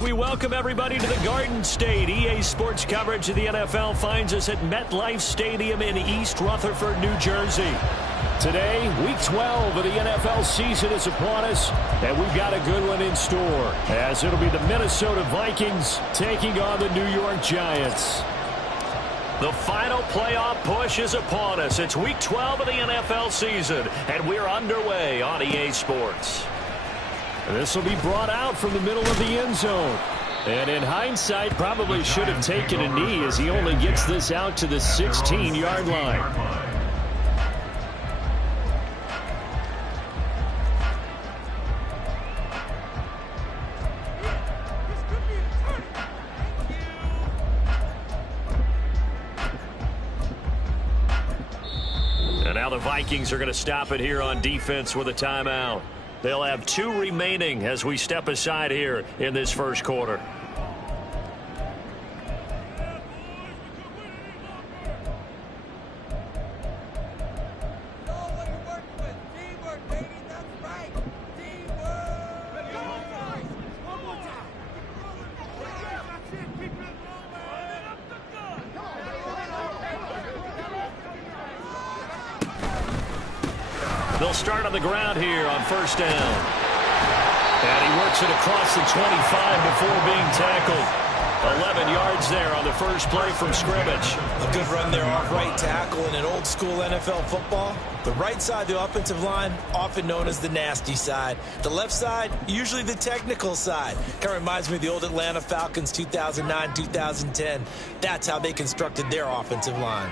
We welcome everybody to the Garden State. EA Sports coverage of the NFL finds us at MetLife Stadium in East Rutherford, New Jersey. Today, Week 12 of the NFL season is upon us, and we've got a good one in store, as it'll be the Minnesota Vikings taking on the New York Giants. The final playoff push is upon us. It's Week 12 of the NFL season, and we're underway on EA Sports. This will be brought out from the middle of the end zone. And in hindsight, probably should have taken a knee as he only gets this out to the 16-yard line. And now the Vikings are going to stop it here on defense with a timeout. They'll have 2 remaining as we step aside here in this first quarter. They'll start on the ground here on first down. And he works it across the 25 before being tackled. 11 yards there on the first play from scrimmage. A good run there off right tackle in an old school NFL football. The right side of the offensive line, often known as the nasty side. The left side, usually the technical side. Kind of reminds me of the old Atlanta Falcons 2009-2010. That's how they constructed their offensive line.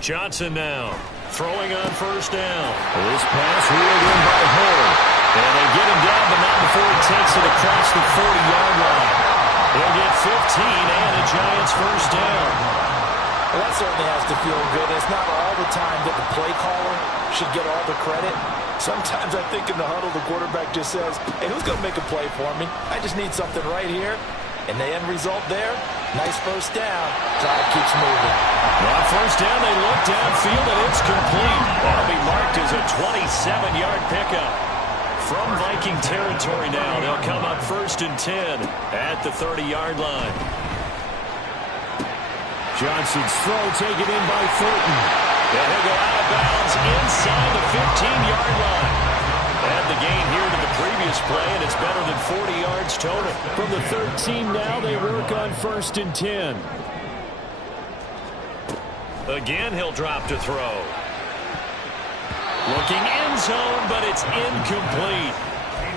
Johnson now. Throwing on first down. This pass reeled in by Hull. And they get him down, but not before he takes it across the 40-yard line. He'll get 15 and a Giants first down. Well, that certainly has to feel good. It's not all the time that the play caller should get all the credit. Sometimes I think in the huddle, the quarterback just says, hey, who's going to make a play for me? I just need something right here. And the end result there, nice first down. Drive keeps moving. On first down, they look downfield, and it's complete. That'll be marked as a 27-yard pickup. From Viking territory now, they'll come up first and 10 at the 30-yard line. Johnson's throw taken in by Fulton. And he'll go out of bounds inside the 15-yard line. And the gain here to the previous play, and it's better than 40 yards total. From the 13 now, they work on first and 10. Again, he'll drop to throw. Looking end zone, but it's incomplete.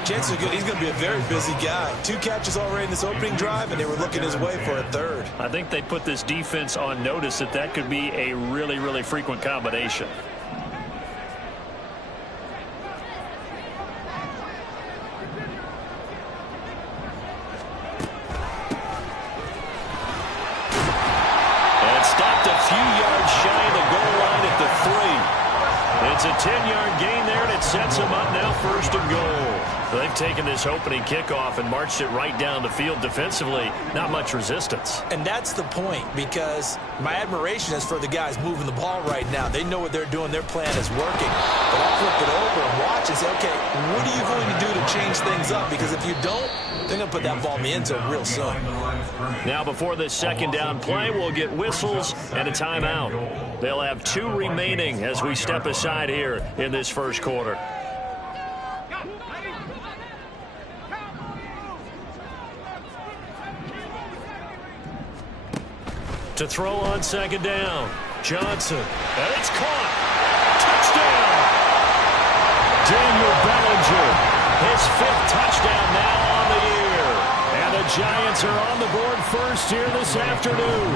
Chances are good. He's going to be a very busy guy. 2 catches already in this opening drive, and they were looking his way for a third. I think they put this defense on notice that that could be a really, really frequent combination. It's a 10-yard gain there, and it sets them up now first and goal. They've taken this opening kickoff and marched it right down the field defensively. Not much resistance. And that's the point, because my admiration is for the guys moving the ball right now. They know what they're doing. Their plan is working. But I'll flip it over and watch and say, okay, what are you going to do to change things up? Because if you don't, they're going to put that ball in the end zone real soon. Now before this second down play, we'll get whistles and a timeout. They'll have 2 remaining as we step aside here in this first quarter. To throw on second down, Johnson, and it's caught. Touchdown! Daniel Bellinger, his 5th touchdown now on the year. And the Giants are on the board first here this afternoon.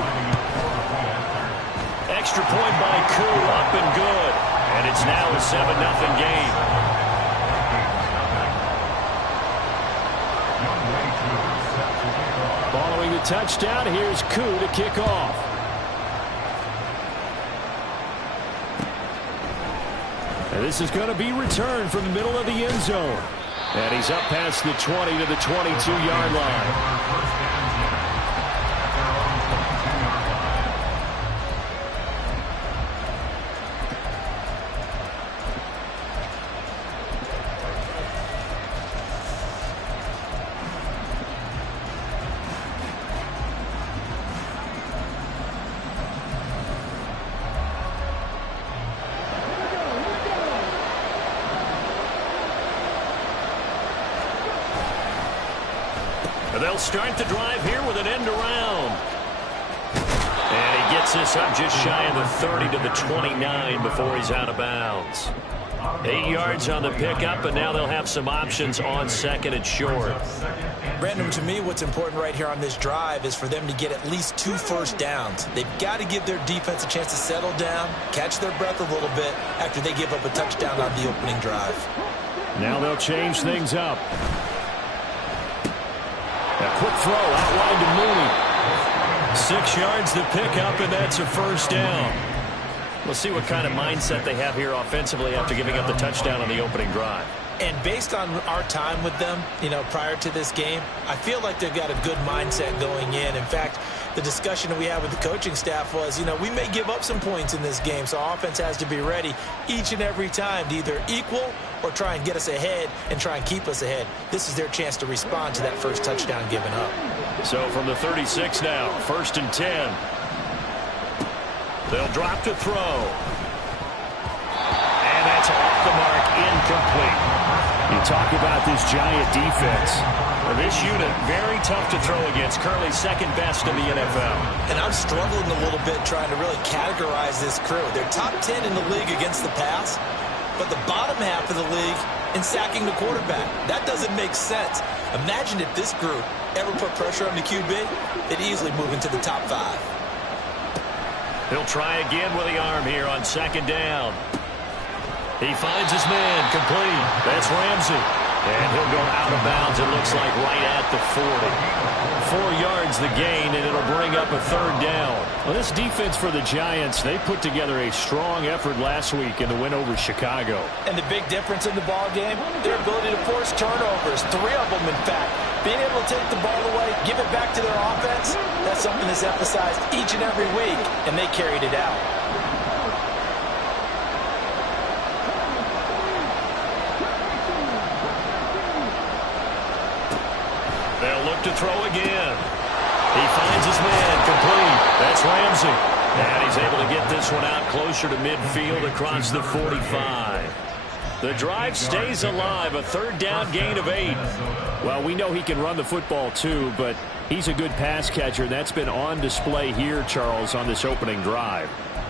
Extra point by Koo, up and good. And it's now a 7-0 game. Following the touchdown, here's Koo to kick off. And this is going to be returned from the middle of the end zone. And he's up past the 20 to the 22-yard line. They'll start the drive here with an end around. And he gets this up just shy of the 30 to the 29 before he's out of bounds. 8 yards on the pickup, and now they'll have some options on second and short. Brandon, to me, what's important right here on this drive is for them to get at least 2 first downs. They've got to give their defense a chance to settle down, catch their breath a little bit after they give up a touchdown on the opening drive. Now they'll change things up. A quick throw out wide to Mooney. 6 yards to pick up, and that's a first down. We'll see what kind of mindset they have here offensively after giving up the touchdown on the opening drive. And based on our time with them, prior to this game, I feel like they've got a good mindset going in. In fact, the discussion that we had with the coaching staff was, we may give up some points in this game, so offense has to be ready each and every time to either equal or try and get us ahead and try and keep us ahead. This is their chance to respond to that first touchdown given up. So from the 36 now, 1st and 10. They'll drop to throw. And that's off the mark, incomplete. You talk about this Giant defense. This unit, very tough to throw against. Currently second best in the NFL. And I'm struggling a little bit trying to really categorize this crew. They're top 10 in the league against the pass, but the bottom half of the league in sacking the quarterback. That doesn't make sense. Imagine if this group ever put pressure on the QB, they'd easily move into the top 5. He'll try again with the arm here on 2nd down. He finds his man, complete. That's Ramsey. And he'll go out of bounds, it looks like, right at the 40. 4 yards the gain, and it'll bring up a 3rd down. Well, this defense for the Giants, they put together a strong effort last week in the win over Chicago. And the big difference in the ball game, their ability to force turnovers, 3 of them, in fact. Being able to take the ball away, give it back to their offense, that's something that's emphasized each and every week, and they carried it out. They'll look to throw again. He finds his man, complete. That's Ramsey. And he's able to get this one out closer to midfield across the 45. The drive stays alive, a 3rd down gain of 8. Well, we know he can run the football too, but he's a good pass catcher. That's been on display here, Charles, on this opening drive.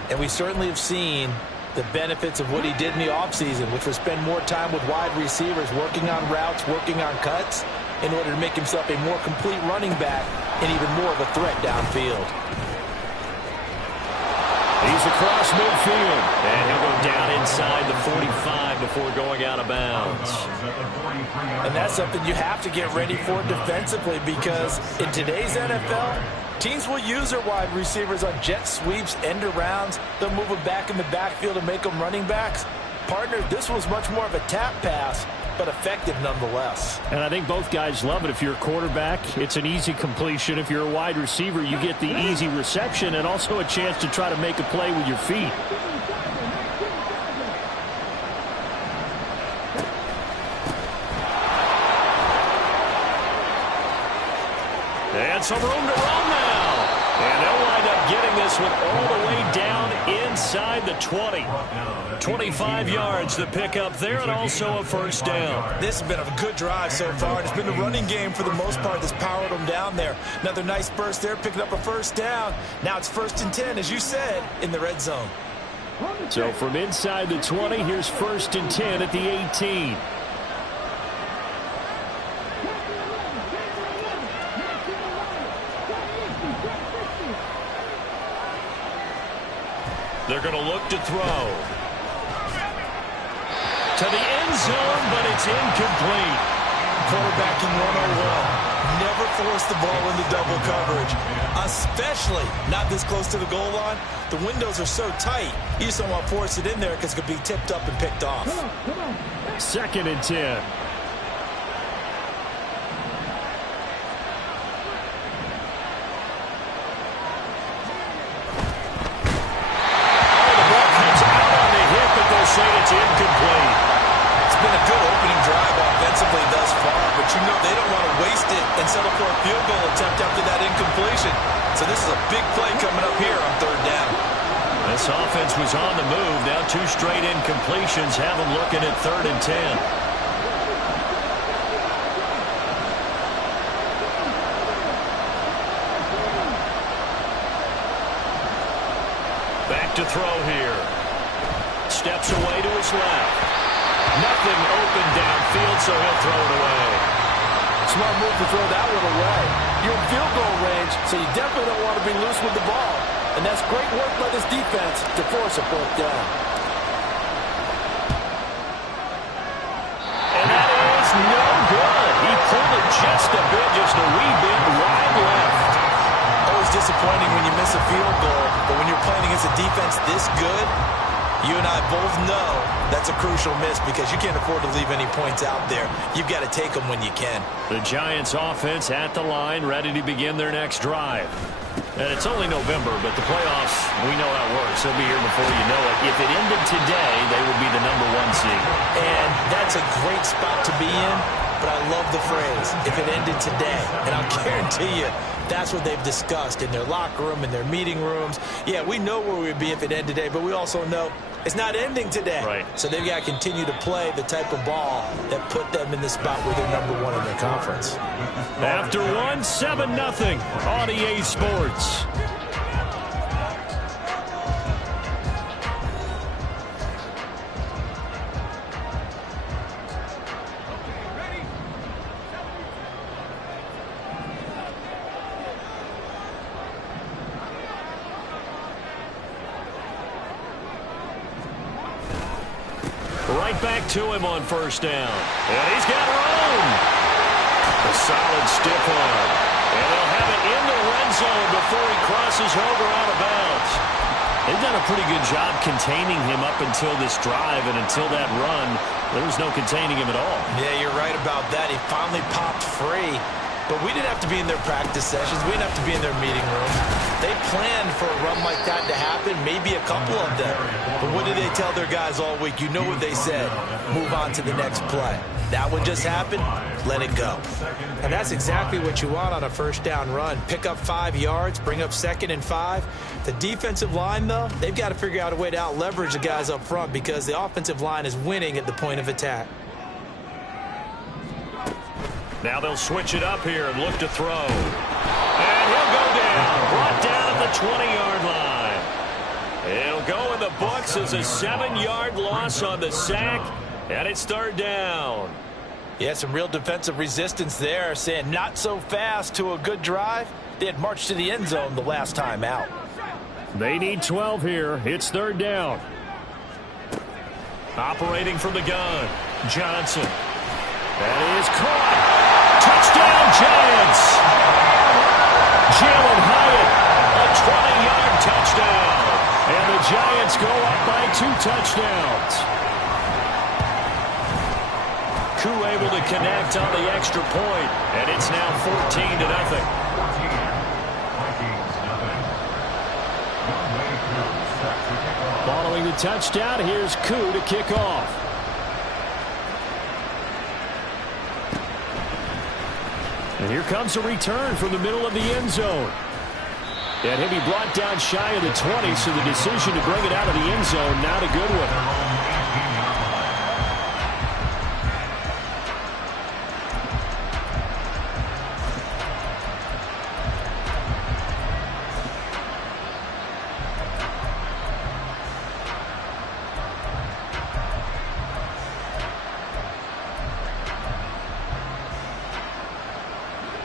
And we certainly have seen the benefits of what he did in the offseason, which was spend more time with wide receivers, working on routes, working on cuts, in order to make himself a more complete running back and even more of a threat downfield. He's across midfield, and he'll go down inside the 45 before going out of bounds. And that's something you have to get ready for defensively, because in today's NFL, teams will use their wide receivers on jet sweeps, end arounds. They'll move them back in the backfield and make them running backs. Partner, this was much more of a tap pass, but effective nonetheless. And I think both guys love it. If you're a quarterback, it's an easy completion. If you're a wide receiver, you get the easy reception and also a chance to try to make a play with your feet. And some room to run now. And they'll wind up getting this one all the way down inside the 20. 25 yards to pick up there, and also a 1st down. This has been a good drive so far. It's been the running game for the most part that's powered them down there. Another nice burst there, picking up a 1st down. Now it's 1st and 10, as you said, in the red zone. So from inside the 20, here's 1st and 10 at the 18. They're going to look to throw. To the end zone, but it's incomplete. Quarterbacking 101. Never force the ball into double coverage, especially not this close to the goal line. The windows are so tight, you just don't want to force it in there because it could be tipped up and picked off. 2nd and 10. Say it's incomplete. It's been a good opening drive offensively thus far, but you know they don't want to waste it and settle for a field goal attempt after that incompletion. So this is a big play coming up here on 3rd down. This offense was on the move. Now 2 straight incompletions have them looking at 3rd and 10. Back to throw here. Steps away to his left. Nothing open downfield, so he'll throw it away. Smart move to throw that one away. You're in field goal range, so you definitely don't want to be loose with the ball. And that's great work by this defense to force a fourth down. And that is no good. He pulled it just a bit, just a wee bit wide left. Always disappointing when you miss a field goal, but when you're playing against a defense this good, you and I both know that's a crucial miss because you can't afford to leave any points out there. You've got to take them when you can. The Giants offense at the line, ready to begin their next drive. And it's only November, but the playoffs, we know how it works. They'll be here before you know it. If it ended today, they would be the #1 seed. And that's a great spot to be in, but I love the phrase, if it ended today. And I'll guarantee you, that's what they've discussed in their locker room, in their meeting rooms. Yeah, we know where we would be if it ended today, but we also know it's not ending today. Right. So they've got to continue to play the type of ball that put them in the spot where they're #1 in their conference. After one, 7-0 on EA Sports. Right back to him on first down. And he's got room. A solid stiff arm. And they'll have it in the red zone before he crosses over out of bounds. They've done a pretty good job containing him up until this drive, and until that run, there was no containing him at all. Yeah, you're right about that. He finally popped free. But we didn't have to be in their practice sessions. We didn't have to be in their meeting rooms. They planned for a run like that to happen, maybe a couple of them. But what did they tell their guys all week? You know what they said. Move on to the next play. That one just happened. Let it go. And that's exactly what you want on a first down run. Pick up 5 yards, bring up 2nd and 5. The defensive line, though, they've got to figure out a way to out-leverage the guys up front because the offensive line is winning at the point of attack. Now they'll switch it up here and look to throw. And he'll go down. Brought down at the 20-yard line. It'll go in the books as a 7-yard loss on the sack. And it's 3rd down. Yeah, some real defensive resistance there, saying not so fast to a good drive. They had marched to the end zone the last time out. They need 12 here. It's 3rd down. Operating from the gun, Johnson. That is caught. Touchdown, Giants. Jalen Hyatt, a 20-yard touchdown. And the Giants go up by 2 touchdowns. Koo able to connect on the extra point, and it's now 14-0. Following the touchdown, here's Koo to kick off. And here comes a return from the middle of the end zone. And he'll be brought down shy of the 20, so the decision to bring it out of the end zone, not a good one.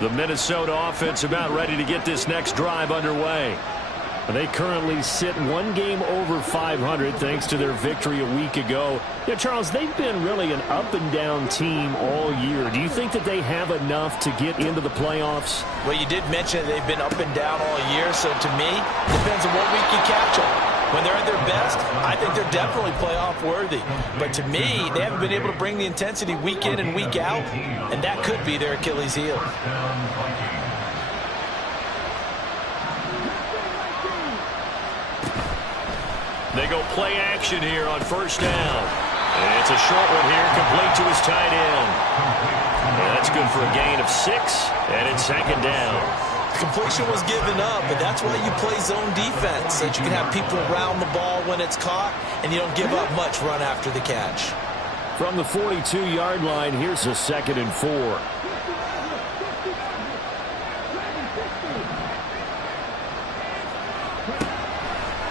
The Minnesota offense about ready to get this next drive underway. They currently sit 1 game over 500 thanks to their victory a week ago. Yeah, Charles, they've been really an up-and-down team all year. Do you think that they have enough to get into the playoffs? Well, you did mention they've been up and down all year, so to me, depends on what week you catch them. When they're at their best, I think they're definitely playoff worthy. But to me, they haven't been able to bring the intensity week in and week out, and that could be their Achilles heel. They go play action here on first down. And it's a short one here, complete to his tight end. And that's good for a gain of 6, and it's 2nd down. Completion was given up, but that's why you play zone defense, so that you can have people around the ball when it's caught, and you don't give up much run after the catch. From the 42-yard line, here's a 2nd and 4.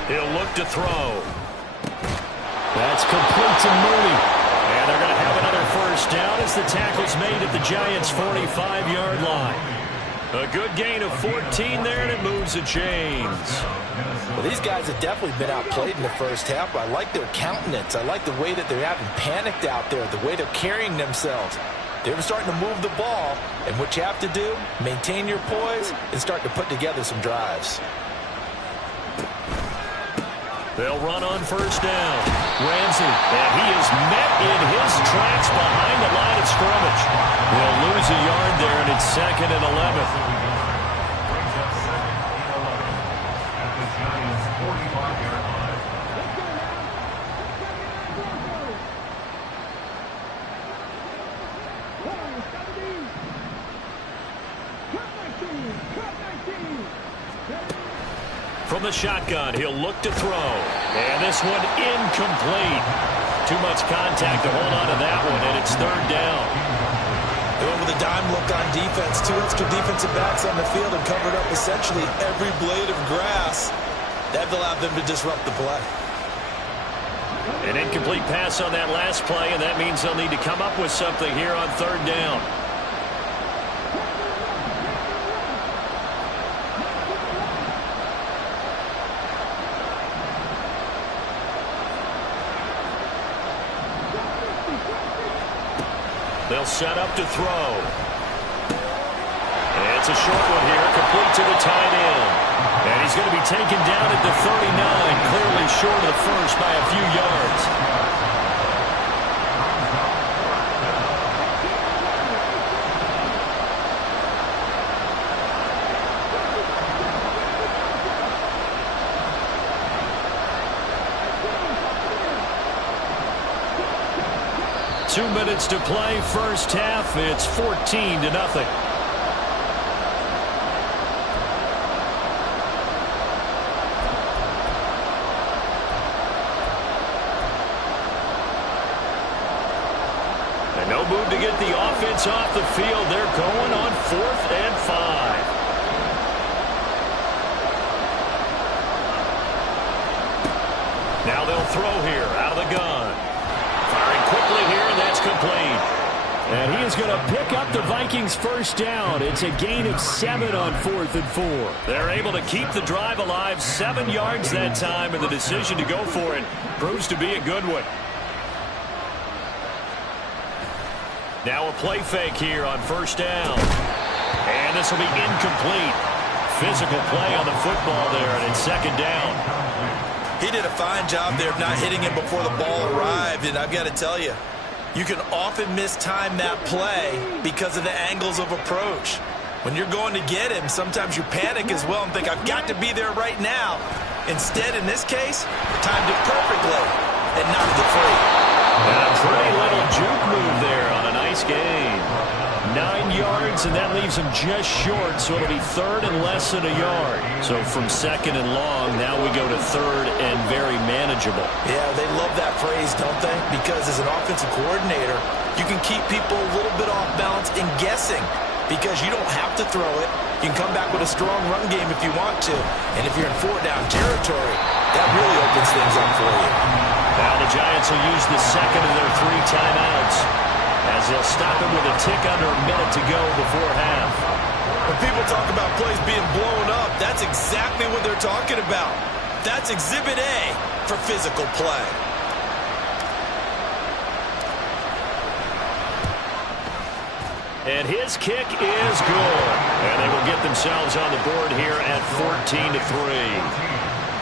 He'll look to throw. That's complete to Mooney. And they're going to have another first down as the tackle's made at the Giants' 45-yard line. A good gain of 14 there, and it moves the chains. Well, these guys have definitely been outplayed in the first half. I like their countenance. I like the way that they're having panicked out there, the way they're carrying themselves. They're starting to move the ball, and what you have to do, maintain your poise and start to put together some drives. They'll run on first down. Ramsey, and he is met in his tracks behind the line of scrimmage. They'll lose a yard there, and it's 2nd and 11. From the shotgun, he'll look to throw. And this one incomplete. Too much contact to hold on to that one, and it's 3rd down. They went with a dime look on defense. 2 extra defensive backs on the field and covered up essentially every blade of grass. That allowed them to disrupt the play. An incomplete pass on that last play, and that means they'll need to come up with something here on 3rd down. They'll set up to throw. It's a short one here, complete to the tight end. And he's going to be taken down at the 39, clearly short of the first by a few yards. 2 minutes to play, first half. It's 14-0. And no move to get the offense off the field. They're going on 4th and 5. Now they'll throw here out of the gun. Firing quickly here, and that's complete. And he is going to pick up the Vikings' first down. It's a gain of 7 on 4th and 4. They're able to keep the drive alive, 7 yards that time, and the decision to go for it proves to be a good one. Now a play fake here on first down. And this will be incomplete. Physical play on the football there, and it's 2nd down. He did a fine job there of not hitting him before the ball arrived, and I've got to tell you, you can often mistime that play because of the angles of approach. When you're going to get him, sometimes you panic as well and think, I've got to be there right now. Instead, in this case, timed it perfectly and knocked it free. And a pretty little juke move there on a nice gain. 9 yards, and that leaves him just short, so it'll be 3rd and less than a yard. So from 2nd and long, now we go to 3rd and very manageable. Yeah, they love that phrase, don't they? Because as an offensive coordinator, you can keep people a little bit off balance and guessing because you don't have to throw it. You can come back with a strong run game if you want to. And if you're in 4-down territory, that really opens things up for you. Now the Giants will use the 2nd of their 3 timeouts, as they'll stop him with a tick under a minute to go before half. When people talk about plays being blown up, that's exactly what they're talking about. That's Exhibit A for physical play. And his kick is good. And they will get themselves on the board here at 14-3.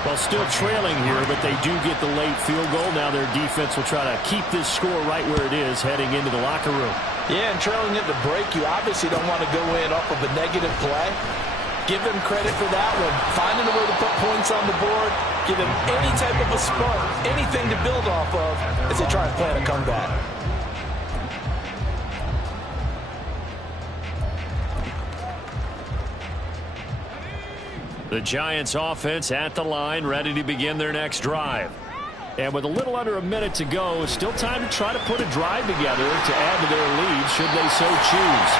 Well, still trailing here, but they do get the late field goal. Now their defense will try to keep this score right where it is heading into the locker room. Yeah, and trailing at the break, you obviously don't want to go in off of a negative play. Give them credit for that one. Finding a way to put points on the board, give them any type of a spark, anything to build off of as they try to plan a comeback. The Giants offense at the line, ready to begin their next drive. And with a little under a minute to go, still time to try to put a drive together to add to their lead should they so choose.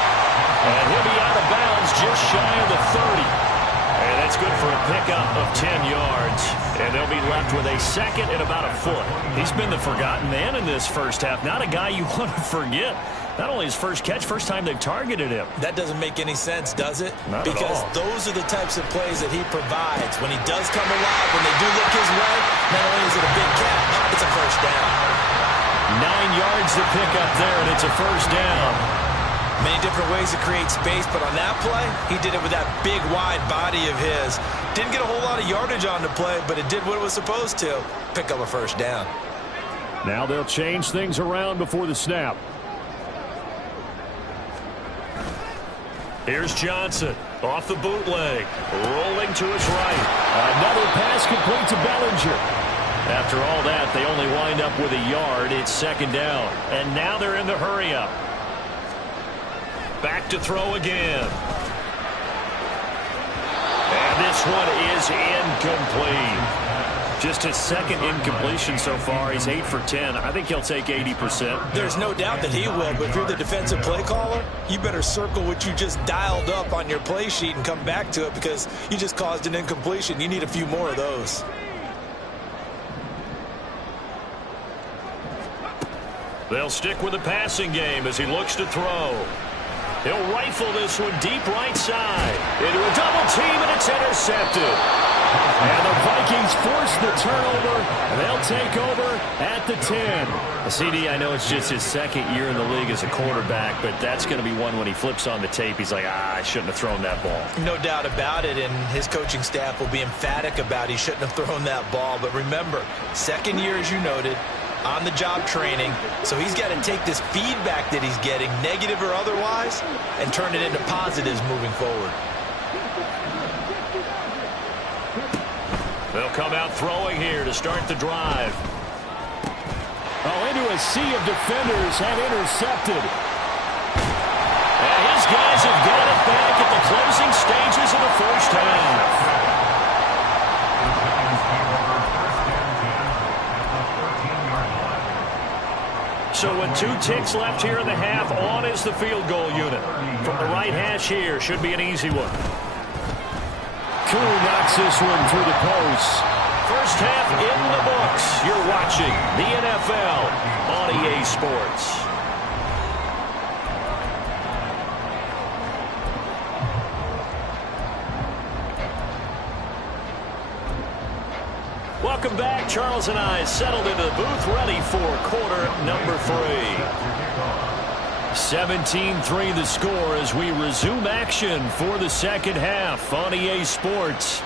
And he'll be out of bounds just shy of the 30. And that's good for a pickup of 10 yards. And they'll be left with a second and about a foot. He's been the forgotten man in this first half. Not a guy you want to forget. Not only his first catch, first time they've targeted him. That doesn't make any sense, does it? Not because at all. Those are the types of plays that he provides. When he does come alive, when they do look his way, not only is it a big catch, it's a first down. 9 yards to pick up there, and it's a first down. Many different ways to create space, but on that play, he did it with that big, wide body of his. Didn't get a whole lot of yardage on the play, but it did what it was supposed to. Pick up a first down. Now they'll change things around before the snap. Here's Johnson off the bootleg, rolling to his right. Another pass complete to Bellinger. After all that, they only wind up with a yard. It's second down, and now they're in the hurry-up. Back to throw again. And this one is incomplete. Just his second incompletion so far. He's 8 for 10. I think he'll take 80%. There's no doubt that he will, but if you're the defensive play caller, you better circle what you just dialed up on your play sheet and come back to it because you just caused an incompletion. You need a few more of those. They'll stick with the passing game as he looks to throw. He'll rifle this one deep right side. Into a double team, and it's intercepted. And the Vikings force the turnover. They'll take over at the 10. CD, I know it's just his second year in the league as a quarterback, but that's going to be one when he flips on the tape. He's like, I shouldn't have thrown that ball. No doubt about it, and his coaching staff will be emphatic about he shouldn't have thrown that ball. But remember, second year, as you noted, on-the-job training, so he's got to take this feedback that he's getting, negative or otherwise, and turn it into positives moving forward. They'll come out throwing here to start the drive. Oh, into a sea of defenders and intercepted. And his guys have got it back at the closing stages of the first half. So with 2 ticks left here in the half, on is the field goal unit. From the right hash here, should be an easy one. Koo knocks this one through the post. First half in the books. You're watching the NFL on EA Sports. Welcome back. Charles and I settled into the booth, ready for quarter number 3. 17-3 the score as we resume action for the second half on EA Sports.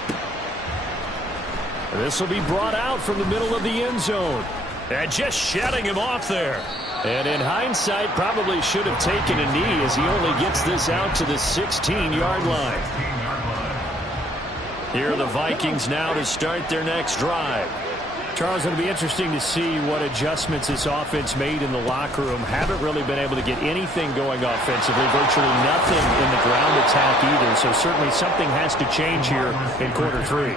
This will be brought out from the middle of the end zone. And just shutting him off there. And in hindsight, probably should have taken a knee as he only gets this out to the 16-yard line. Here are the Vikings now to start their next drive. Charles, it'll be interesting to see what adjustments this offense made in the locker room. Haven't really been able to get anything going offensively, virtually nothing in the ground attack either. So certainly something has to change here in quarter 3.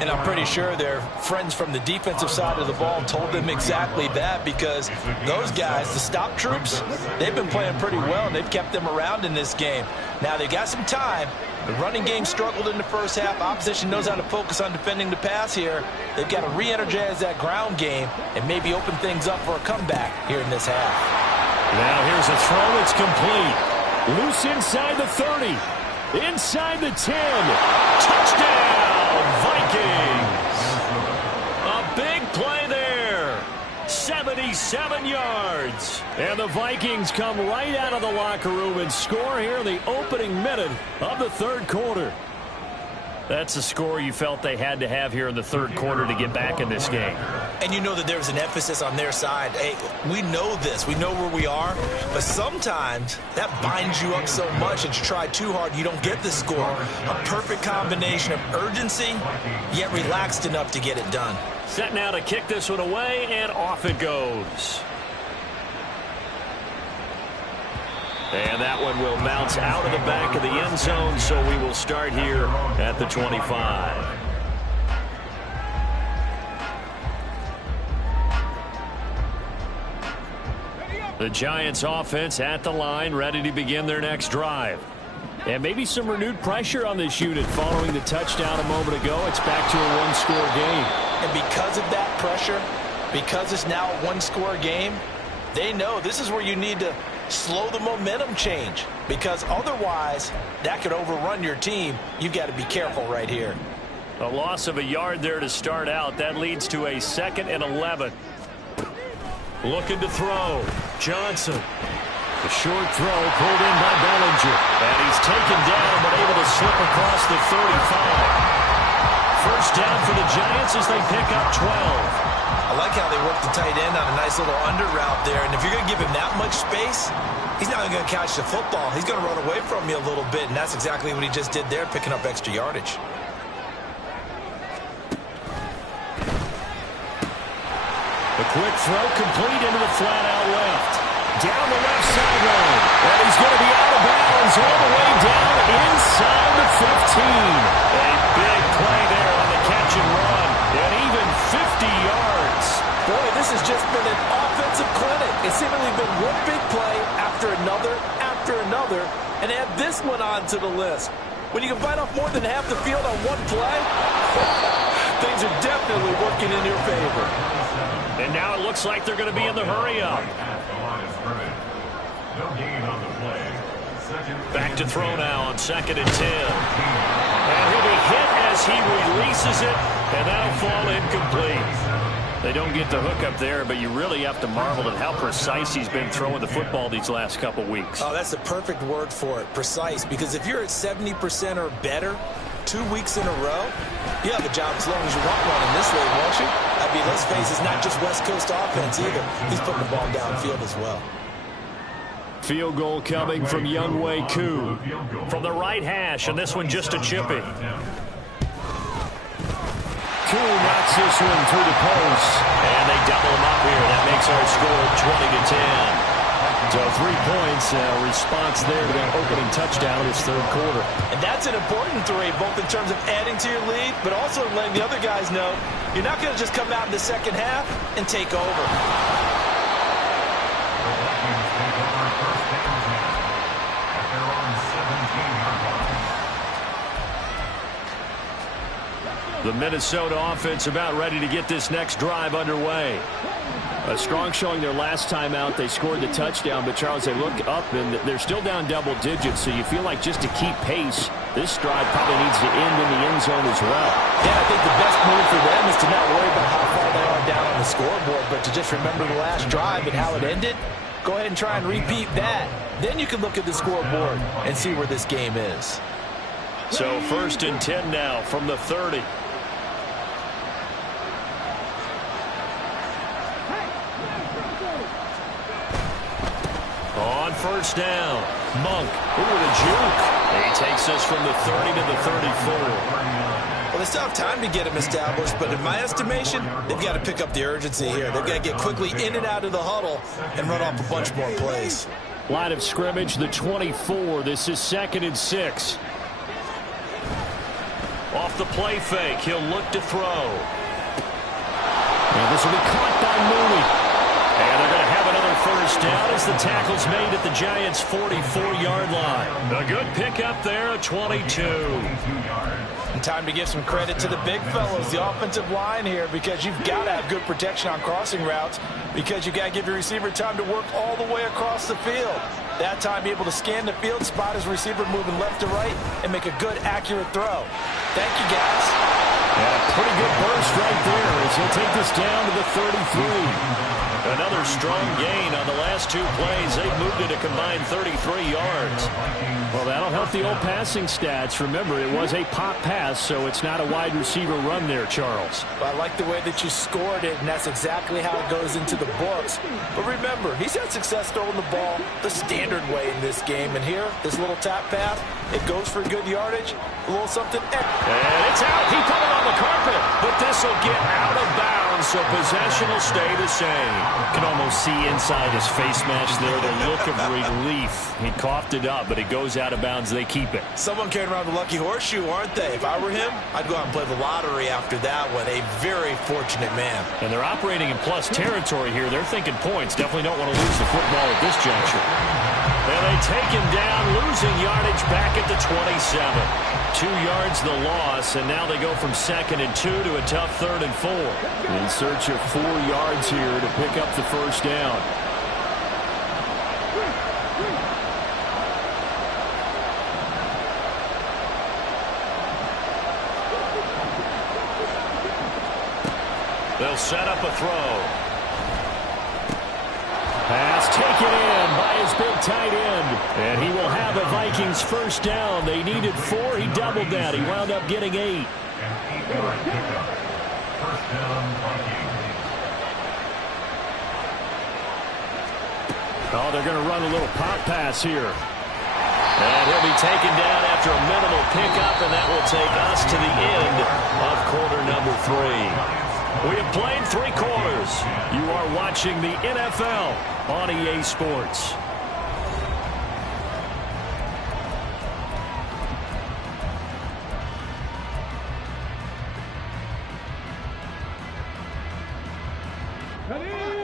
And I'm pretty sure their friends from the defensive side of the ball told them exactly that, because those guys, the stop troops, they've been playing pretty well, and they've kept them around in this game. Now they've got some time. The running game struggled in the first half. Opposition knows how to focus on defending the pass here. They've got to re-energize that ground game and maybe open things up for a comeback here in this half. Now here's a throw that's complete. Loose inside the 30. Inside the 10. Touchdown, Vikings. A big play there. 77 yards. And the Vikings come right out of the locker room and score here in the opening minute of the third quarter. That's the score you felt they had to have here in the third quarter to get back in this game. And you know that there was an emphasis on their side. Hey, we know this. We know where we are. But sometimes that binds you up so much that you try too hard, you don't get the score. A perfect combination of urgency, yet relaxed enough to get it done. Set now to kick this one away, and off it goes. And that one will bounce out of the back of the end zone, so we will start here at the 25. The Giants offense at the line, ready to begin their next drive. And maybe some renewed pressure on this unit following the touchdown a moment ago. It's back to a one-score game. And because of that pressure, because it's now a one-score game, they know this is where you need to slow the momentum change, because otherwise that could overrun your team. You've got to be careful right here. A loss of a yard there to start out. That leads to a 2nd and 11. Looking to throw. Johnson. The short throw pulled in by Bellinger. And he's taken down but able to slip across the 35. First down for the Giants as they pick up 12. I like how they work the tight end on a nice little under route there. And if you're going to give him that much space, he's not going to catch the football. He's going to run away from you a little bit, and that's exactly what he just did there, picking up extra yardage. The quick throw complete into the flat out left. Down the left sideline. And he's going to be out of bounds all the way down inside the 15. A big play there on the catch and run. And even 50 yards. Boy, this has just been an offensive clinic. It's seemingly been one big play after another, and add this one on to the list. When you can bite off more than half the field on one play, things are definitely working in your favor. And now it looks like they're going to be in the hurry-up. Back to throw now on 2nd and 10. And he'll be hit as he releases it, and that'll fall incomplete. They don't get the hook up there, but you really have to marvel at how precise he's been throwing the football these last couple weeks. Oh, that's the perfect word for it, precise, because if you're at 70% or better 2 weeks in a row, you have a job as long as you want one in this league, won't you? I mean, let's face it, it's not just West Coast offense either. He's putting the ball downfield as well. Field goal coming from Younghoe Koo from the right hash, and this one just a chippy. Koo knocks this one through the post, and they double him up here. That makes our score 20-10. So 3 points, response there to that opening touchdown in this third quarter. And that's an important 3, both in terms of adding to your lead, but also letting the other guys know you're not going to just come out in the second half and take over. The Minnesota offense about ready to get this next drive underway. A strong showing their last time out. They scored the touchdown, but Charles, they look up and they're still down double digits, so you feel like just to keep pace, this drive probably needs to end in the end zone as well. Yeah, I think the best move for them is to not worry about how far they are down on the scoreboard, but to just remember the last drive and how it ended. Go ahead and try and repeat that. Then you can look at the scoreboard and see where this game is. So 1st and 10 now from the 30. On first down, Monk. Ooh, the juke. He takes us from the 30 to the 34. Well, they still have time to get him established, but in my estimation, they've got to pick up the urgency here. They've got to get quickly in and out of the huddle and run off a bunch more plays. Line of scrimmage, the 24. This is 2nd and 6. Off the play fake, he'll look to throw. And this will be caught by Mooney. And they're going to have another first down as the tackle's made at the Giants' 44-yard line. A good pickup there, a 22. And time to give some credit to the big fellows, the offensive line here, because you've got to have good protection on crossing routes, because you've got to give your receiver time to work all the way across the field. That time, be able to scan the field, spot his receiver moving left to right, and make a good, accurate throw. Thank you, guys. And a pretty good burst right there as he'll take this down to the 33. Another strong gain on the last 2 plays. They've moved it a combined 33 yards. Well, that'll help the old passing stats. Remember, it was a pop pass, so it's not a wide receiver run there, Charles. Well, I like the way that you scored it, and that's exactly how it goes into the books. But remember, he's had success throwing the ball the standard way in this game. And here, this little tap pass, it goes for good yardage, a little something. And it's out. He put it on the carpet. But this will get out of bounds, so possession will stay the same. Can almost see inside his face mask there the look of relief. He coughed it up, but it goes out of bounds. They keep it. Someone carrying around the lucky horseshoe, aren't they? If I were him, I'd go out and play the lottery after that one. A very fortunate man. And they're operating in plus territory here. They're thinking points. Definitely don't want to lose the football at this juncture. And they take him down, losing yardage back at the 27. 2 yards the loss, and now they go from 2nd and 2 to a tough 3rd and 4. In search of 4 yards here to pick up the first down. They'll set up a throw. Pass taken in by his big tight end. And he will have a Vikings first down. They needed 4. He doubled that. He wound up getting 8. Oh, they're going to run a little pop pass here. And he'll be taken down after a minimal pickup, and that will take us to the end of quarter number 3. We have played 3 quarters. You are watching the NFL on EA Sports.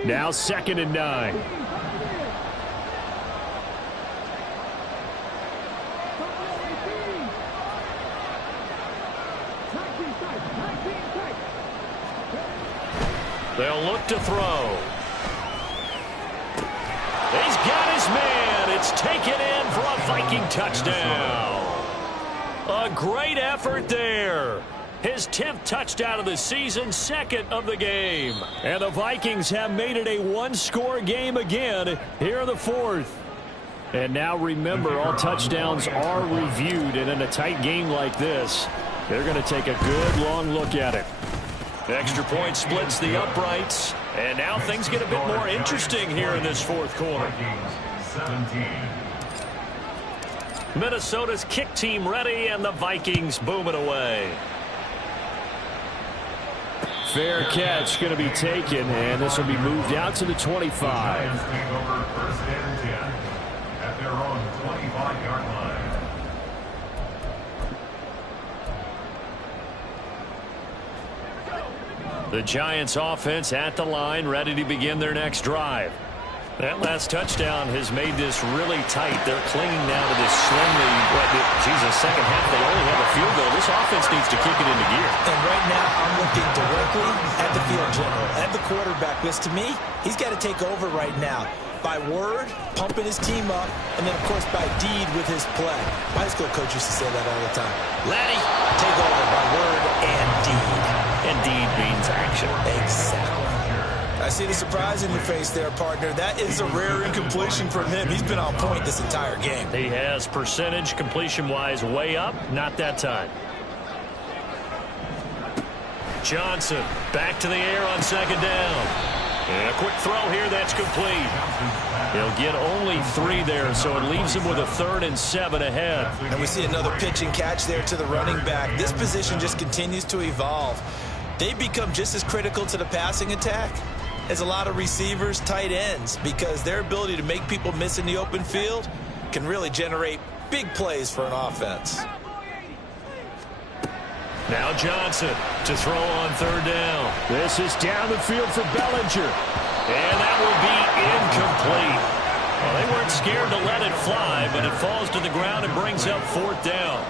Now 2nd and 9. They'll look to throw. He's got his man. It's taken in for a Viking touchdown. A great effort there. His 10th touchdown of the season, 2nd of the game. And the Vikings have made it a 1-score game again here in the 4th. And now remember, all touchdowns are reviewed. And in a tight game like this, they're going to take a good long look at it. Extra point splits the uprights. And now things get a bit more interesting here in this 4th quarter. Minnesota's kick team ready, and the Vikings booming away. Fair catch going to be taken, and this will be moved out to the 25. First and 10 at their own 25-yard line. The Giants offense at the line, ready to begin their next drive. That last touchdown has made this really tight. They're clinging now to this slim lead. Jesus, second half, they only have a field goal. This offense needs to kick it into gear. And right now, I'm looking directly at the field general, at the quarterback, because to me, he's got to take over right now. By word, pumping his team up, and then, of course, by deed with his play. My high school coach used to say that all the time. Laddie, take over by word and deed. And deed means action. Exactly. I see the surprise in your face there, partner. That is a rare incompletion from him. He's been on point this entire game. He has percentage completion-wise way up. Not that time. Johnson back to the air on 2nd down. And a quick throw here that's complete. He'll get only 3 there, so it leaves him with a 3rd and 7 ahead. And we see another pitch and catch there to the running back. This position just continues to evolve. They become just as critical to the passing attack as a lot of receivers, tight ends, because their ability to make people miss in the open field can really generate big plays for an offense. Now Johnson to throw on 3rd down. This is down the field for Bellinger. And that will be incomplete. Well, they weren't scared to let it fly, but it falls to the ground and brings up 4th down.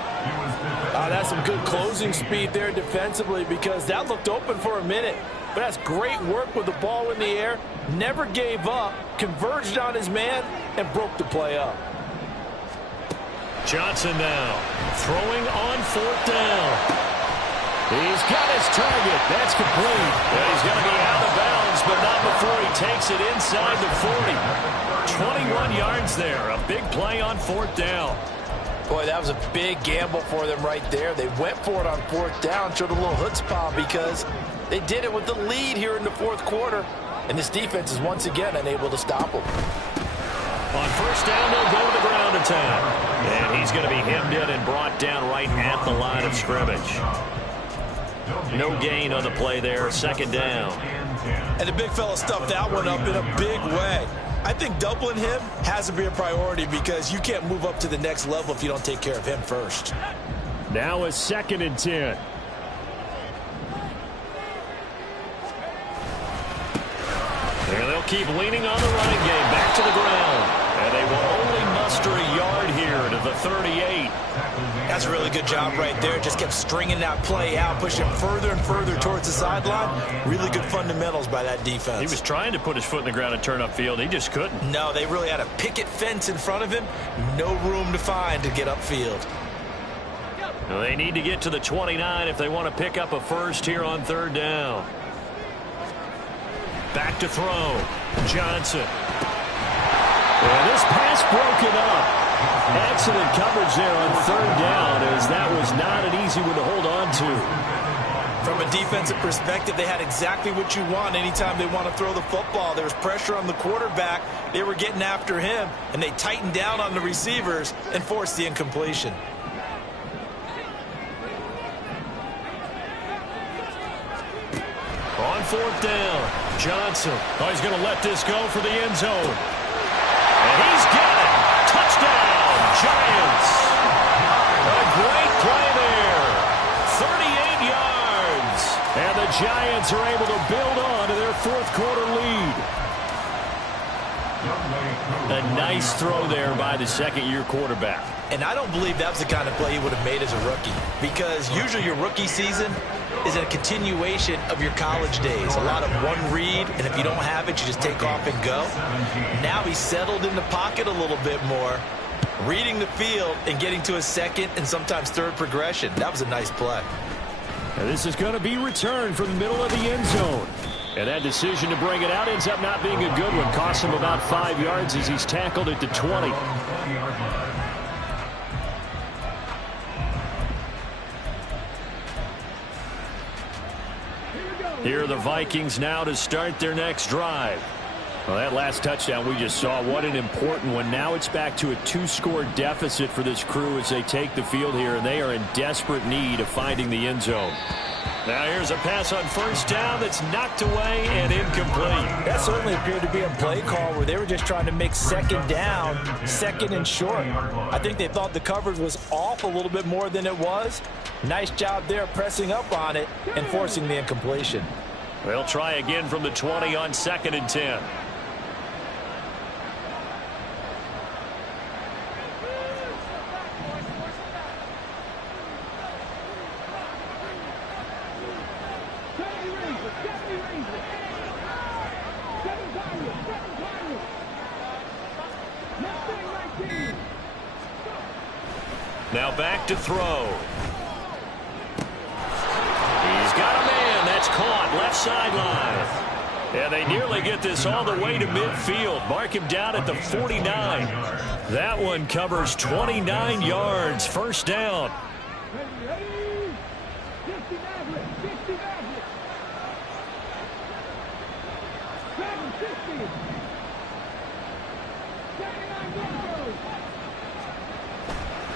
That's some good closing speed there defensively, because that looked open for a minute. But that's great work with the ball in the air. Never gave up, converged on his man, and broke the play up. Johnson now throwing on 4th down. He's got his target. That's complete. And he's going to be out of bounds, but not before he takes it inside the 40. 21 yards there. A big play on 4th down. Boy, that was a big gamble for them right there. They went for it on 4th down, showed a little chutzpah because they did it with the lead here in the 4th quarter. And this defense is once again unable to stop them. On 1st down, they'll go to the ground attack. And he's going to be hemmed in and brought down right at the line of scrimmage. No gain on the play there. 2nd down. And the big fella stuffed that one up in a big way. I think doubling him has to be a priority because you can't move up to the next level if you don't take care of him first. Now it's 2nd and 10. And they'll keep leaning on the running game. Back to the ground. And they will only the 38. That's a really good job right there. Just kept stringing that play out, pushing further and further towards the sideline. Really good fundamentals by that defense. He was trying to put his foot in the ground and turn upfield. He just couldn't. No, they really had a picket fence in front of him. No room to find to get upfield. Well, they need to get to the 29 if they want to pick up a first here on third down. Back to throw. Johnson. And this pass broken up. Excellent coverage there on third down, as that was not an easy one to hold on to. From a defensive perspective, they had exactly what you want anytime they want to throw the football. There was pressure on the quarterback. They were getting after him, and they tightened down on the receivers and forced the incompletion. On fourth down, Johnson. Oh, he's going to let this go for the end zone. And he's got it. Touchdown, Giants. A great play there. 38 yards. And the Giants are able to build on to their fourth quarter lead. A nice throw there by the second-year quarterback. And I don't believe that was the kind of play he would have made as a rookie, because usually your rookie season is a continuation of your college days. A lot of one read, and if you don't have it, you just take off and go. Now he's settled in the pocket a little bit more, reading the field and getting to a second and sometimes third progression. That was a nice play. And this is going to be returned from the middle of the end zone. And that decision to bring it out ends up not being a good one. Costs him about 5 yards as he's tackled at the 20. Here are the Vikings now to start their next drive. Well, that last touchdown we just saw, what an important one. Now it's back to a 2-score deficit for this crew as they take the field here, and they are in desperate need of finding the end zone. Now here's a pass on first down that's knocked away and incomplete. That certainly appeared to be a play call where they were just trying to make second down, second and short. I think they thought the coverage was off a little bit more than it was. Nice job there pressing up on it and forcing the incompletion. They'll try again from the 20 on 2nd and 10. Now back to throw. He's got a man. That's caught. Left sideline. And they nearly get this all the way to midfield. Mark him down at the 49. That one covers 29 yards. First down.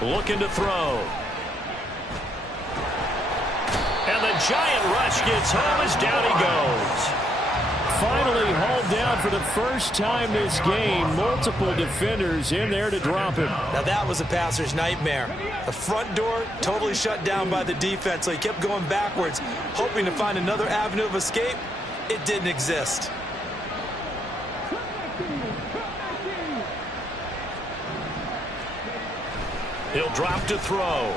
Looking to throw. And the giant rush gets home as down he goes. Finally hauled down for the first time this game. Multiple defenders in there to drop him. Now that was a passer's nightmare. The front door totally shut down by the defense, so he kept going backwards, hoping to find another avenue of escape. It didn't exist. He'll drop to throw.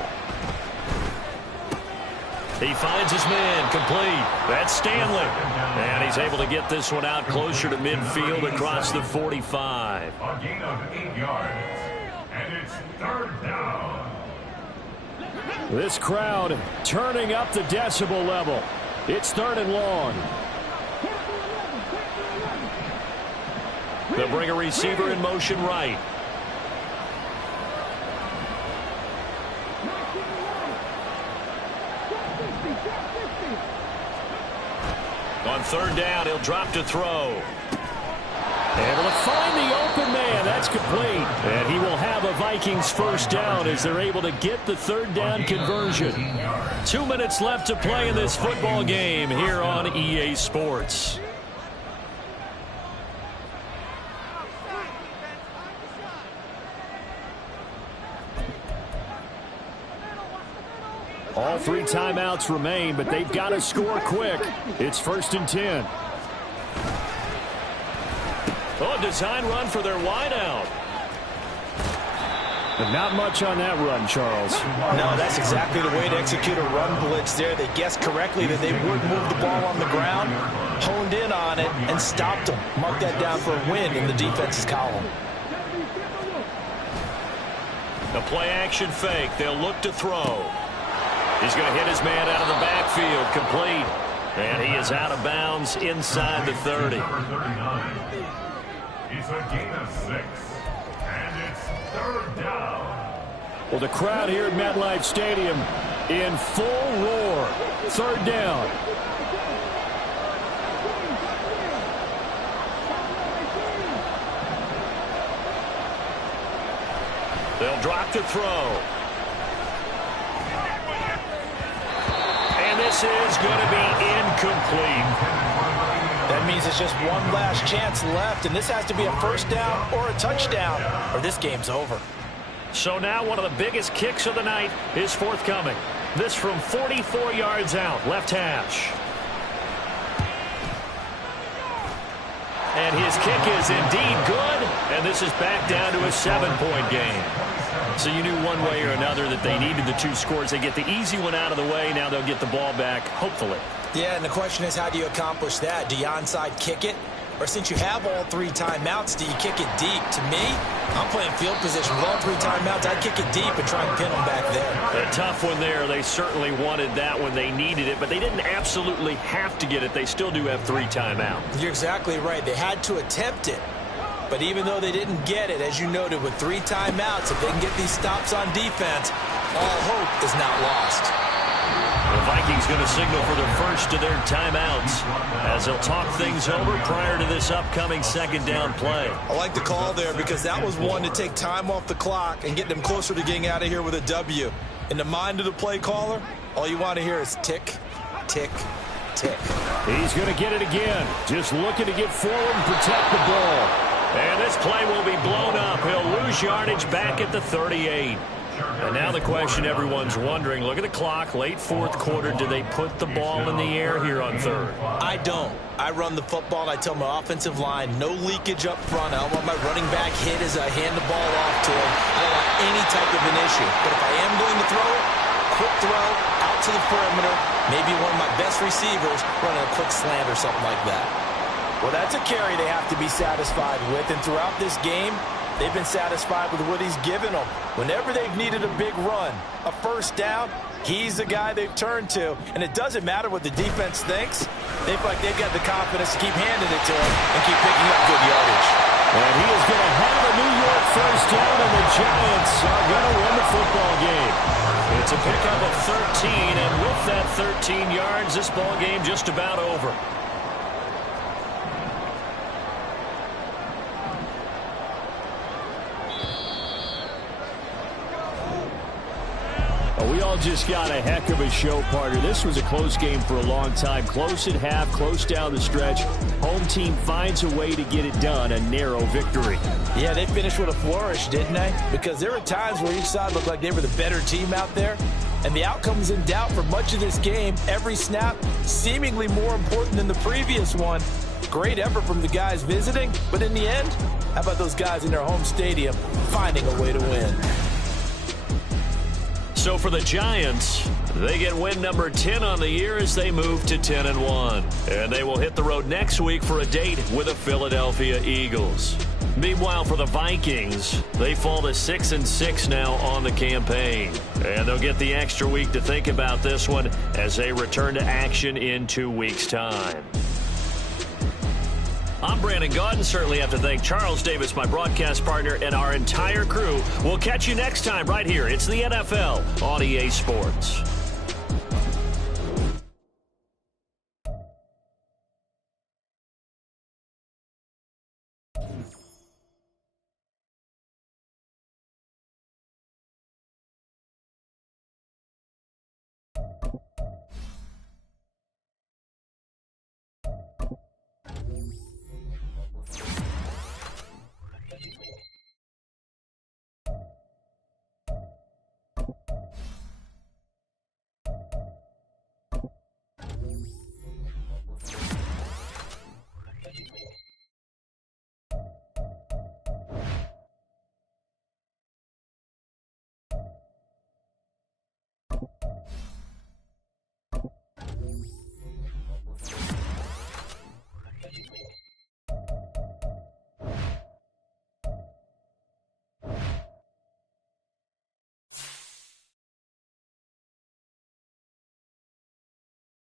He finds his man, complete. That's Stanley. And he's able to get this one out closer to midfield across the 45. A gain of 8 yards. And it's third down. This crowd turning up the decibel level. It's 3rd and long. They'll bring a receiver in motion right. On 3rd down, he'll drop to throw. Able to find the open man. That's complete. And he will have a Vikings first down as they're able to get the 3rd down conversion. 2 minutes left to play in this football game here on EA Sports. All 3 timeouts remain, but they've got to score quick. It's 1st and 10. Oh, design run for their wideout. But not much on that run, Charles. No, that's exactly the way to execute a run blitz there. They guessed correctly that they would move the ball on the ground, honed in on it, and stopped them. Mark that down for a win in the defense's column. The play-action fake. They'll look to throw. He's going to hit his man out of the backfield. Complete. And he is out of bounds inside the 30. It's a gain of 6. And it's 3rd down. Well, the crowd here at MetLife Stadium in full roar. 3rd down. They'll drop to throw. And this is going to be incomplete. That means it's just one last chance left, and this has to be a 1st down or a touchdown, or this game's over. So now one of the biggest kicks of the night is forthcoming. This from 44 yards out, left hash. And his kick is indeed good, and this is back down to a 7-point game. So you knew one way or another that they needed the 2 scores. They get the easy one out of the way. Now they'll get the ball back, hopefully. Yeah, and the question is, how do you accomplish that? Do you onside kick it? Or since you have all 3 timeouts, do you kick it deep? To me, I'm playing field position. With all 3 timeouts, I'd kick it deep and try and pin them back there. A tough one there. They certainly wanted that when they needed it, but they didn't absolutely have to get it. They still do have 3 timeouts. You're exactly right. They had to attempt it. But even though they didn't get it, as you noted, with 3 timeouts, if they can get these stops on defense, all hope is not lost. The Vikings going to signal for the first of their timeouts as they'll talk things over prior to this upcoming 2nd down play. I like the call there because that was one to take time off the clock and get them closer to getting out of here with a W. In the mind of the play caller, all you want to hear is tick, tick, tick. He's going to get it again. Just looking to get forward and protect the ball. And this play will be blown up. He'll lose yardage back at the 38. And now the question everyone's wondering, look at the clock, late 4th quarter, do they put the ball in the air here on 3rd? I don't. I run the football, and I tell my offensive line, no leakage up front. I don't want my running back hit as I hand the ball off to him. I don't want any type of an issue. But if I am going to throw it, quick throw, out to the perimeter, maybe one of my best receivers running a quick slant or something like that. Well, that's a carry they have to be satisfied with, and throughout this game, they've been satisfied with what he's given them. Whenever they've needed a big run, a 1st down, he's the guy they've turned to. And it doesn't matter what the defense thinks. They feel like they've got the confidence to keep handing it to him and keep picking up good yardage. And he is going to have a New York 1st down, and the Giants are going to win the football game. It's a pickup of 13, and with that 13 yards, this ball game just about over. We all just got a heck of a show, partner. This was a close game for a long time. Close at half, close down the stretch. Home team finds a way to get it done, a narrow victory. Yeah, they finished with a flourish, didn't they? Because there were times where each side looked like they were the better team out there. And the outcome was in doubt for much of this game. Every snap seemingly more important than the previous one. Great effort from the guys visiting. But in the end, how about those guys in their home stadium finding a way to win? So for the Giants, they get win number 10 on the year as they move to 10-1. And they will hit the road next week for a date with the Philadelphia Eagles. Meanwhile, for the Vikings, they fall to 6-6 now on the campaign. And they'll get the extra week to think about this one as they return to action in 2 weeks' time. I'm Brandon Gaudin. Certainly have to thank Charles Davis, my broadcast partner, and our entire crew. We'll catch you next time right here. It's the NFL on EA Sports.